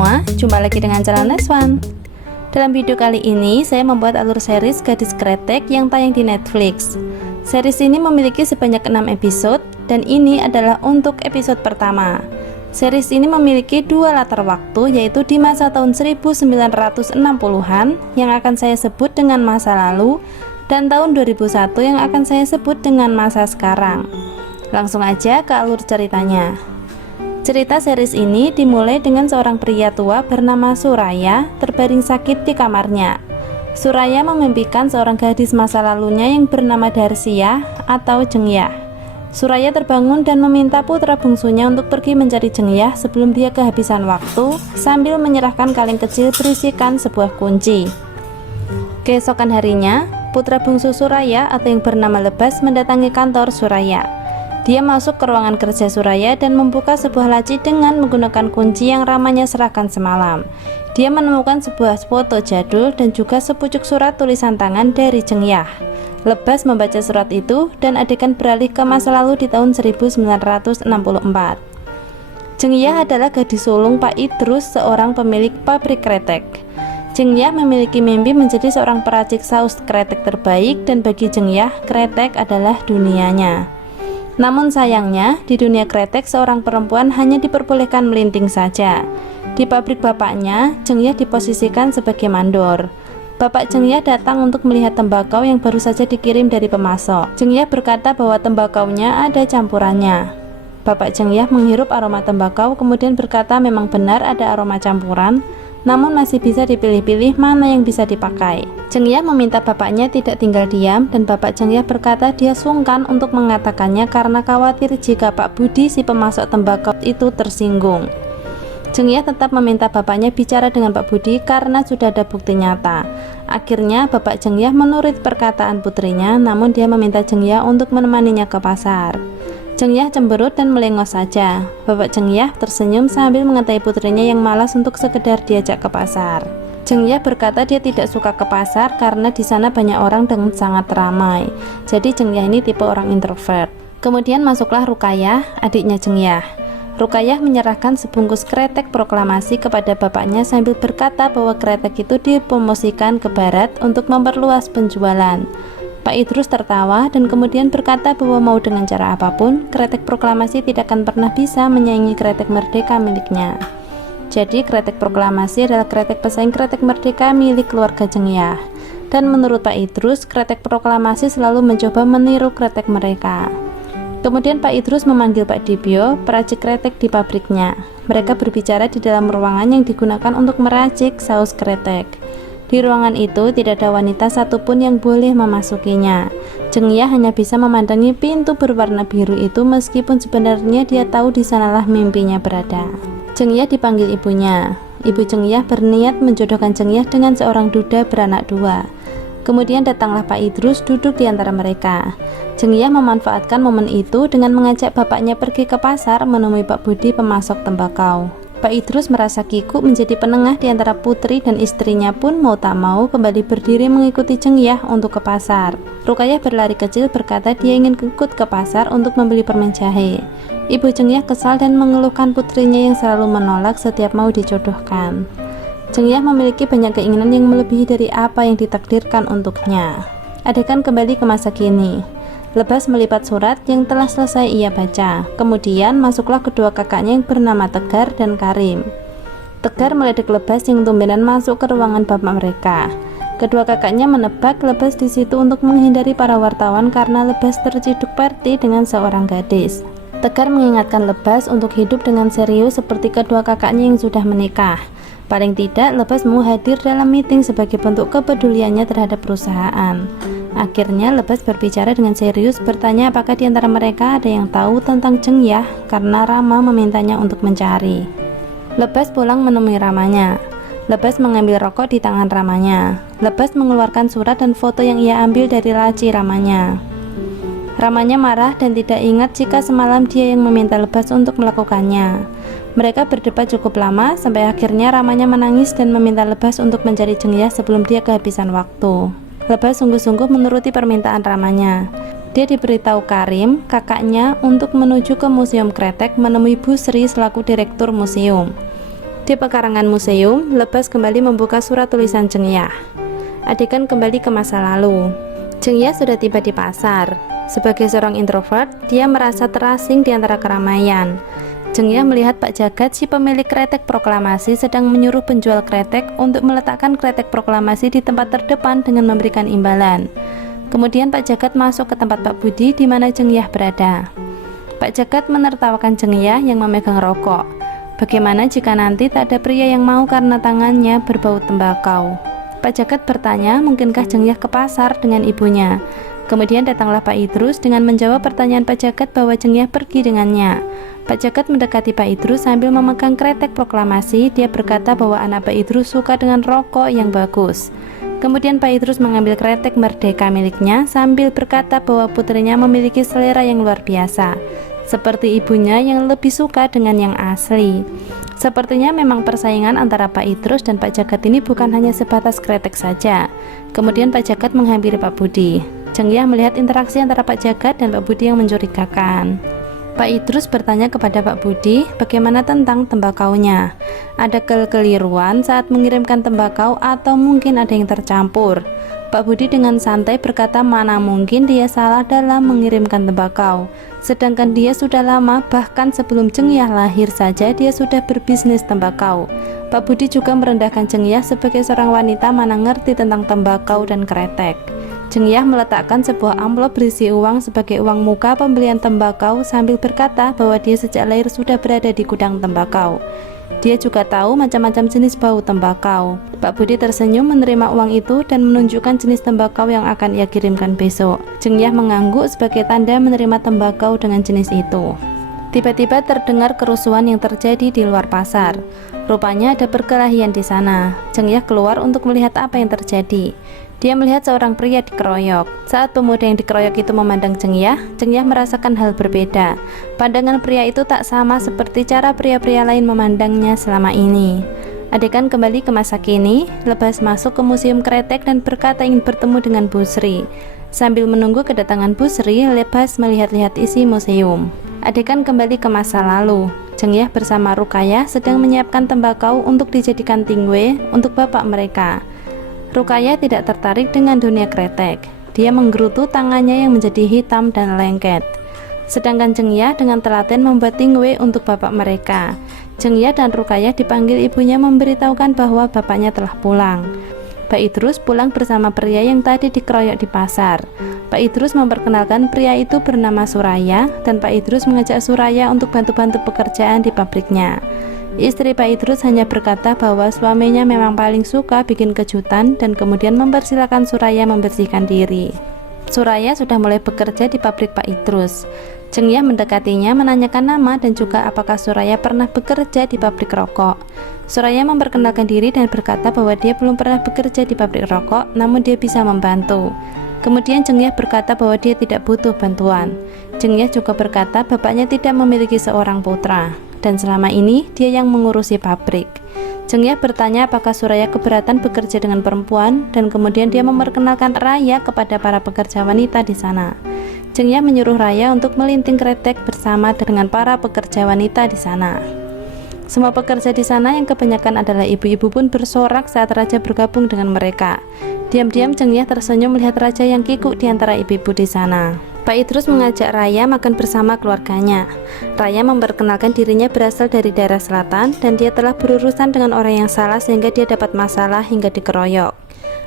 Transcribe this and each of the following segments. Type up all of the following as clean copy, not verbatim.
semua, jumpa lagi dengan channel Neswan. Dalam video kali ini, saya membuat alur series Gadis Kretek yang tayang di Netflix. Series ini memiliki sebanyak 6 episode, dan ini adalah untuk episode pertama. Series ini memiliki dua latar waktu, yaitu di masa tahun 1960-an yang akan saya sebut dengan masa lalu, dan tahun 2001 yang akan saya sebut dengan masa sekarang. Langsung aja ke alur ceritanya. Cerita series ini dimulai dengan seorang pria tua bernama Suraya terbaring sakit di kamarnya. Suraya memimpikan seorang gadis masa lalunya yang bernama Darsiah atau Jengyah. Suraya terbangun dan meminta putra bungsunya untuk pergi mencari Jengyah sebelum dia kehabisan waktu, sambil menyerahkan kaleng kecil berisikan sebuah kunci. Keesokan harinya, putra bungsu Suraya atau yang bernama Lebas mendatangi kantor Suraya. Dia masuk ke ruangan kerja Suraya dan membuka sebuah laci dengan menggunakan kunci yang ramanya serahkan semalam. Dia menemukan sebuah foto jadul dan juga sepucuk surat tulisan tangan dari Jengyah. Lebas membaca surat itu dan adegan beralih ke masa lalu di tahun 1964. Jengyah adalah gadis sulung Pak Idrus, seorang pemilik pabrik kretek. Jengyah memiliki mimpi menjadi seorang peracik saus kretek terbaik, dan bagi Jengyah, kretek adalah dunianya. Namun sayangnya, di dunia kretek seorang perempuan hanya diperbolehkan melinting saja. Di pabrik bapaknya, Jengyah diposisikan sebagai mandor. Bapak Jengyah datang untuk melihat tembakau yang baru saja dikirim dari pemasok. Jengyah berkata bahwa tembakaunya ada campurannya. Bapak Jengyah menghirup aroma tembakau, kemudian berkata memang benar ada aroma campuran, namun masih bisa dipilih-pilih mana yang bisa dipakai. Jengyah meminta bapaknya tidak tinggal diam, dan Bapak Jengyah berkata dia sungkan untuk mengatakannya karena khawatir jika Pak Budi si pemasok tembakau itu tersinggung. Jengyah tetap meminta bapaknya bicara dengan Pak Budi karena sudah ada bukti nyata. Akhirnya Bapak Jengyah menurut perkataan putrinya, namun dia meminta Jengyah untuk menemaninya ke pasar. Jengyah cemberut dan melengos saja. Bapak Jengyah tersenyum sambil mengetai putrinya yang malas untuk sekedar diajak ke pasar. Jengyah berkata dia tidak suka ke pasar karena di sana banyak orang dan sangat ramai. Jadi Jengyah ini tipe orang introvert. Kemudian masuklah Rukayah, adiknya Jengyah. Rukayah menyerahkan sebungkus kretek proklamasi kepada bapaknya sambil berkata bahwa kretek itu dipromosikan ke barat untuk memperluas penjualan. Pak Idrus tertawa dan kemudian berkata bahwa mau dengan cara apapun, kretek proklamasi tidak akan pernah bisa menyaingi kretek merdeka miliknya. Jadi kretek proklamasi adalah kretek pesaing kretek merdeka milik keluarga Jengyah. Dan menurut Pak Idrus, kretek proklamasi selalu mencoba meniru kretek mereka. Kemudian Pak Idrus memanggil Pak Dibyo, peracik kretek di pabriknya. Mereka berbicara di dalam ruangan yang digunakan untuk meracik saus kretek. Di ruangan itu tidak ada wanita satupun yang boleh memasukinya. Jengyah hanya bisa memandangi pintu berwarna biru itu, meskipun sebenarnya dia tahu di sanalah mimpinya berada. Jengyah dipanggil ibunya. Ibu Jengyah berniat menjodohkan Jengyah dengan seorang duda beranak dua. Kemudian datanglah Pak Idrus duduk di antara mereka. Jengyah memanfaatkan momen itu dengan mengajak bapaknya pergi ke pasar menemui Pak Budi pemasok tembakau. Pak Idrus merasa kikuk menjadi penengah di antara putri, dan istrinya pun mau tak mau kembali berdiri mengikuti Jengyah untuk ke pasar. Rukayah berlari kecil berkata dia ingin ikut ke pasar untuk membeli permen jahe. Ibu Jengyah kesal dan mengeluhkan putrinya yang selalu menolak setiap mau dijodohkan. Jengyah memiliki banyak keinginan yang melebihi dari apa yang ditakdirkan untuknya. Adegan kembali ke masa kini. Lebas melipat surat yang telah selesai ia baca. Kemudian masuklah kedua kakaknya yang bernama Tegar dan Karim. Tegar meledek Lebas yang tumbenan masuk ke ruangan bapak mereka. Kedua kakaknya menebak Lebas di situ untuk menghindari para wartawan karena Lebas terciduk party dengan seorang gadis. Tegar mengingatkan Lebas untuk hidup dengan serius seperti kedua kakaknya yang sudah menikah. Paling tidak Lebas mau hadir dalam meeting sebagai bentuk kepeduliannya terhadap perusahaan. Akhirnya Lebas berbicara dengan serius, bertanya apakah di antara mereka ada yang tahu tentang Jengyah karena Rama memintanya untuk mencari. Lebas pulang menemui Ramanya. Lebas mengambil rokok di tangan Ramanya. Lebas mengeluarkan surat dan foto yang ia ambil dari laci Ramanya. Ramanya marah dan tidak ingat jika semalam dia yang meminta Lebas untuk melakukannya. Mereka berdebat cukup lama sampai akhirnya Ramanya menangis dan meminta Lebas untuk mencari Jengyah sebelum dia kehabisan waktu. Lebas sungguh-sungguh menuruti permintaan Ramanya. Dia diberitahu Karim, kakaknya, untuk menuju ke Museum Kretek menemui Bu Sri selaku direktur museum. Di pekarangan museum, Lebas kembali membuka surat tulisan Cengyah. Adegan kembali ke masa lalu. Cengyah sudah tiba di pasar. Sebagai seorang introvert, dia merasa terasing di antara keramaian. Cengyah melihat Pak Jagat, si pemilik kretek proklamasi, sedang menyuruh penjual kretek untuk meletakkan kretek proklamasi di tempat terdepan dengan memberikan imbalan. Kemudian Pak Jagat masuk ke tempat Pak Budi di mana Cengyah berada. Pak Jagat menertawakan Cengyah yang memegang rokok. Bagaimana jika nanti tak ada pria yang mau karena tangannya berbau tembakau? Pak Jagat bertanya, mungkinkah Cengyah ke pasar dengan ibunya? Kemudian datanglah Pak Idrus dengan menjawab pertanyaan Pak Jagat bahwa Cengyah pergi dengannya. Pak Jagat mendekati Pak Idrus sambil memegang kretek proklamasi. Dia berkata bahwa anak Pak Idrus suka dengan rokok yang bagus. Kemudian Pak Idrus mengambil kretek merdeka miliknya sambil berkata bahwa putrinya memiliki selera yang luar biasa, seperti ibunya yang lebih suka dengan yang asli. Sepertinya memang persaingan antara Pak Idrus dan Pak Jagat ini bukan hanya sebatas kretek saja. Kemudian Pak Jagat menghampiri Pak Budi. Cengyah melihat interaksi antara Pak Jagat dan Pak Budi yang mencurigakan. Pak Idrus bertanya kepada Pak Budi, bagaimana tentang tembakaunya? Ada kekeliruan saat mengirimkan tembakau atau mungkin ada yang tercampur? Pak Budi dengan santai berkata mana mungkin dia salah dalam mengirimkan tembakau. Sedangkan dia sudah lama, bahkan sebelum Cengyah lahir saja dia sudah berbisnis tembakau. Pak Budi juga merendahkan Cengyah sebagai seorang wanita mana ngerti tentang tembakau dan kretek. Cengyah meletakkan sebuah amplop berisi uang sebagai uang muka pembelian tembakau sambil berkata bahwa dia sejak lahir sudah berada di gudang tembakau. Dia juga tahu macam-macam jenis bau tembakau. Pak Budi tersenyum menerima uang itu dan menunjukkan jenis tembakau yang akan ia kirimkan besok. Cengyah mengangguk sebagai tanda menerima tembakau dengan jenis itu. Tiba-tiba terdengar kerusuhan yang terjadi di luar pasar. Rupanya ada perkelahian di sana. Cengyah keluar untuk melihat apa yang terjadi. Dia melihat seorang pria dikeroyok. Saat pemuda yang dikeroyok itu memandang Cengyah, Cengyah merasakan hal berbeda. Pandangan pria itu tak sama seperti cara pria-pria lain memandangnya selama ini. Adegan kembali ke masa kini. Lebas masuk ke museum kretek dan berkata ingin bertemu dengan Bu Sri. Sambil menunggu kedatangan Bu Sri, Lebas melihat-lihat isi museum. Adegan kembali ke masa lalu. Cengyah bersama Rukayah sedang menyiapkan tembakau untuk dijadikan tingwe untuk bapak mereka. Rukayah tidak tertarik dengan dunia kretek. Dia menggerutu tangannya yang menjadi hitam dan lengket. Sedangkan Cengyah dengan telaten membuat tingwe untuk bapak mereka. Cengyah dan Rukayah dipanggil ibunya memberitahukan bahwa bapaknya telah pulang. Pak Idrus pulang bersama pria yang tadi dikeroyok di pasar. Pak Idrus memperkenalkan pria itu bernama Suraya dan Pak Idrus mengajak Suraya untuk bantu-bantu pekerjaan di pabriknya. Istri Pak Idrus hanya berkata bahwa suaminya memang paling suka bikin kejutan dan kemudian mempersilahkan Suraya membersihkan diri. Suraya sudah mulai bekerja di pabrik Pak Idrus. Cengyah mendekatinya menanyakan nama dan juga apakah Suraya pernah bekerja di pabrik rokok. Suraya memperkenalkan diri dan berkata bahwa dia belum pernah bekerja di pabrik rokok, namun dia bisa membantu. Kemudian Cengyah berkata bahwa dia tidak butuh bantuan. Cengyah juga berkata bapaknya tidak memiliki seorang putra, dan selama ini dia yang mengurusi pabrik. Cengyah bertanya apakah Suraya keberatan bekerja dengan perempuan, dan kemudian dia memperkenalkan Raya kepada para pekerja wanita di sana. Cengyah menyuruh Raya untuk melinting kretek bersama dengan para pekerja wanita di sana. Semua pekerja di sana yang kebanyakan adalah ibu-ibu pun bersorak saat Raja bergabung dengan mereka. Diam-diam Cengyah tersenyum melihat Raja yang kikuk di antara ibu-ibu di sana. Pak Idrus mengajak Raya makan bersama keluarganya. Raya memperkenalkan dirinya berasal dari daerah selatan dan dia telah berurusan dengan orang yang salah sehingga dia dapat masalah hingga dikeroyok.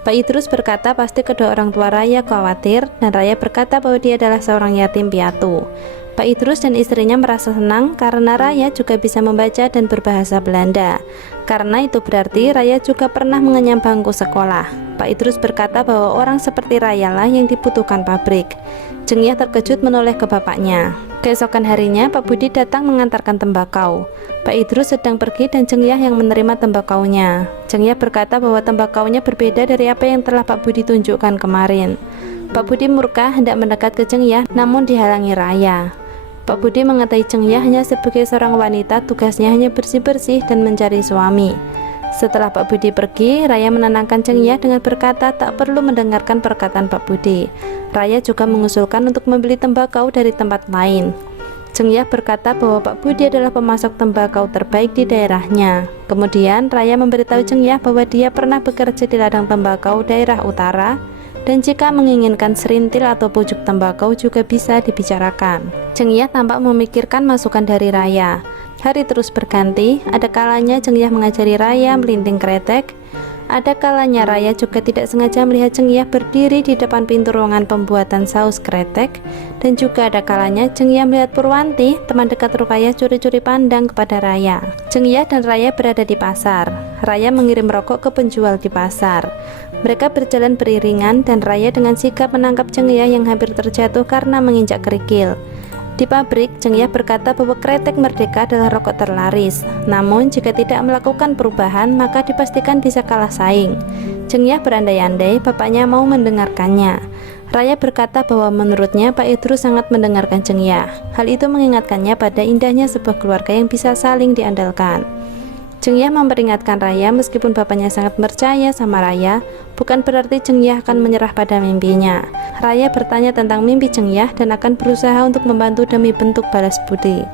Pak Idrus berkata pasti kedua orang tua Raya khawatir dan Raya berkata bahwa dia adalah seorang yatim piatu. Pak Idrus dan istrinya merasa senang karena Raya juga bisa membaca dan berbahasa Belanda. Karena itu berarti Raya juga pernah mengenyam bangku sekolah. Pak Idrus berkata bahwa orang seperti Raya lah yang dibutuhkan pabrik. Cengyah terkejut menoleh ke bapaknya. Keesokan harinya Pak Budi datang mengantarkan tembakau. Pak Idrus sedang pergi dan Cengyah yang menerima tembakaunya. Cengyah berkata bahwa tembakaunya berbeda dari apa yang telah Pak Budi tunjukkan kemarin. Pak Budi murka hendak mendekat ke Cengyah namun dihalangi Raya. Pak Budi mengetahui Cengyah hanya sebagai seorang wanita, tugasnya hanya bersih-bersih dan mencari suami. Setelah Pak Budi pergi, Raya menenangkan Cengyah dengan berkata tak perlu mendengarkan perkataan Pak Budi. Raya juga mengusulkan untuk membeli tembakau dari tempat lain. Cengyah berkata bahwa Pak Budi adalah pemasok tembakau terbaik di daerahnya. Kemudian Raya memberitahu Cengyah bahwa dia pernah bekerja di ladang tembakau daerah utara, dan jika menginginkan serintil atau pucuk tembakau juga bisa dibicarakan. Cengyah tampak memikirkan masukan dari Raya. Hari terus berganti, ada kalanya Cengyah mengajari Raya melinting kretek. Ada kalanya Raya juga tidak sengaja melihat Cengyah berdiri di depan pintu ruangan pembuatan saus kretek, dan juga ada kalanya Cengyah melihat Purwanti, teman dekat Rukayah, curi-curi pandang kepada Raya. Cengyah dan Raya berada di pasar. Raya mengirim rokok ke penjual di pasar. Mereka berjalan beriringan dan Raya dengan sigap menangkap Cengyah yang hampir terjatuh karena menginjak kerikil. Di pabrik, Cengyah berkata bahwa kretek Merdeka adalah rokok terlaris. Namun, jika tidak melakukan perubahan, maka dipastikan bisa kalah saing. Cengyah berandai-andai bapaknya mau mendengarkannya. Raya berkata bahwa menurutnya Pak Idrus sangat mendengarkan Cengyah. Hal itu mengingatkannya pada indahnya sebuah keluarga yang bisa saling diandalkan. Cengyah memperingatkan Raya meskipun bapaknya sangat percaya sama Raya, bukan berarti Cengyah akan menyerah pada mimpinya. Raya bertanya tentang mimpi Cengyah dan akan berusaha untuk membantu demi bentuk balas budi.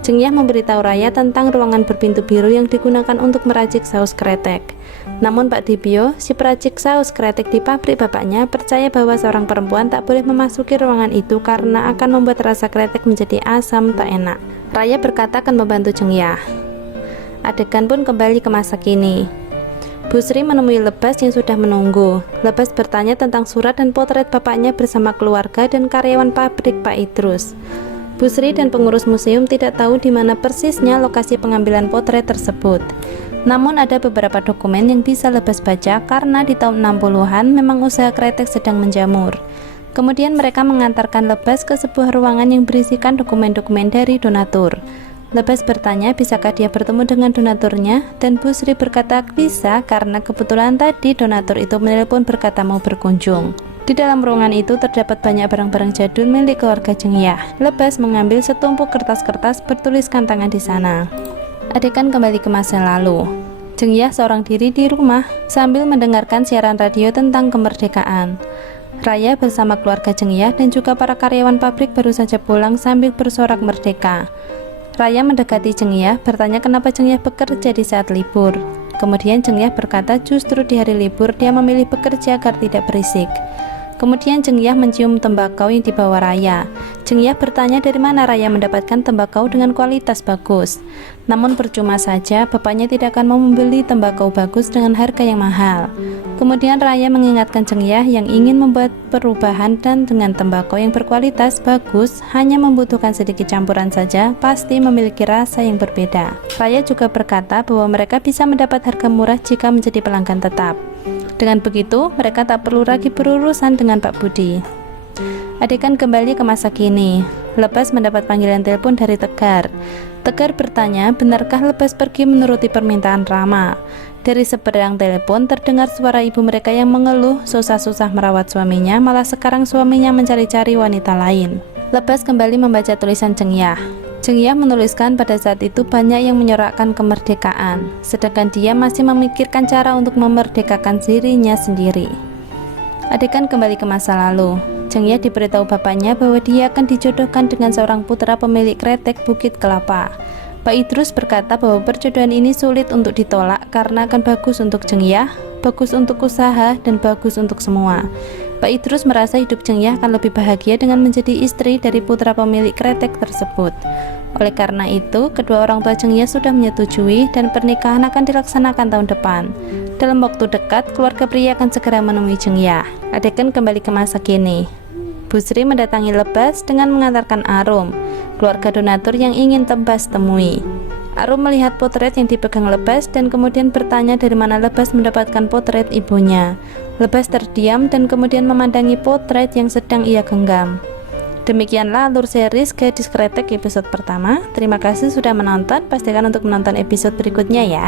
Cengyah memberitahu Raya tentang ruangan berpintu biru yang digunakan untuk meracik saus kretek. Namun Pak Dibio, si peracik saus kretek di pabrik bapaknya, percaya bahwa seorang perempuan tak boleh memasuki ruangan itu karena akan membuat rasa kretek menjadi asam tak enak. Raya berkata akan membantu Cengyah. Adegan pun kembali ke masa kini. Bu Sri menemui Lebas yang sudah menunggu. Lebas bertanya tentang surat dan potret bapaknya bersama keluarga dan karyawan pabrik Pak Idrus. Bu Sri dan pengurus museum tidak tahu di mana persisnya lokasi pengambilan potret tersebut. Namun ada beberapa dokumen yang bisa Lebas baca karena di tahun 60-an memang usaha kretek sedang menjamur. Kemudian mereka mengantarkan Lebas ke sebuah ruangan yang berisikan dokumen-dokumen dari donatur. Lebas bertanya bisakah dia bertemu dengan donaturnya, dan Bu Sri berkata bisa karena kebetulan tadi donatur itu menelpon berkata mau berkunjung. Di dalam ruangan itu terdapat banyak barang-barang jadul milik keluarga Cengyah. Lebas mengambil setumpuk kertas-kertas bertuliskan tangan di sana. Adegan kembali ke masa lalu. Cengyah seorang diri di rumah sambil mendengarkan siaran radio tentang kemerdekaan. Raya bersama keluarga Cengyah dan juga para karyawan pabrik baru saja pulang sambil bersorak merdeka. Raya mendekati Cengyah, bertanya kenapa Cengyah bekerja di saat libur. Kemudian Cengyah berkata justru di hari libur dia memilih bekerja agar tidak berisik. Kemudian Cengyah mencium tembakau yang dibawa Raya. Cengyah bertanya dari mana Raya mendapatkan tembakau dengan kualitas bagus. Namun percuma saja, bapaknya tidak akan mau membeli tembakau bagus dengan harga yang mahal. Kemudian Raya mengingatkan Cengyah yang ingin membuat perubahan dan dengan tembakau yang berkualitas bagus hanya membutuhkan sedikit campuran saja, pasti memiliki rasa yang berbeda. Raya juga berkata bahwa mereka bisa mendapat harga murah jika menjadi pelanggan tetap. Dengan begitu, mereka tak perlu lagi berurusan dengan Pak Budi. Adegan kembali ke masa kini. Lebas mendapat panggilan telepon dari Tegar. Tegar bertanya, benarkah Lebas pergi menuruti permintaan Rama? Dari seberang telepon terdengar suara ibu mereka yang mengeluh susah-susah merawat suaminya, malah sekarang suaminya mencari-cari wanita lain. Lebas kembali membaca tulisan Cengyah. Cengyah menuliskan pada saat itu banyak yang menyorakkan kemerdekaan, sedangkan dia masih memikirkan cara untuk memerdekakan dirinya sendiri. Adegan kembali ke masa lalu. Cengyah diberitahu bapaknya bahwa dia akan dijodohkan dengan seorang putra pemilik kretek Bukit Kelapa. Pak Idrus berkata bahwa perjodohan ini sulit untuk ditolak karena akan bagus untuk Cengyah, bagus untuk usaha, dan bagus untuk semua. Pak Idrus merasa hidup Cengyah akan lebih bahagia dengan menjadi istri dari putra pemilik kretek tersebut. Oleh karena itu, kedua orang tua Cengyah sudah menyetujui dan pernikahan akan dilaksanakan tahun depan. Dalam waktu dekat, keluarga pria akan segera menemui Cengyah. Adegan kembali ke masa kini. Bu Sri mendatangi Lebas dengan mengantarkan Arum, keluarga donatur yang ingin Lebas temui. Arum melihat potret yang dipegang Lebas dan kemudian bertanya dari mana Lebas mendapatkan potret ibunya. Lebas terdiam dan kemudian memandangi potret yang sedang ia genggam. Demikianlah alur series Gadis Kretek episode pertama. Terima kasih sudah menonton, pastikan untuk menonton episode berikutnya ya.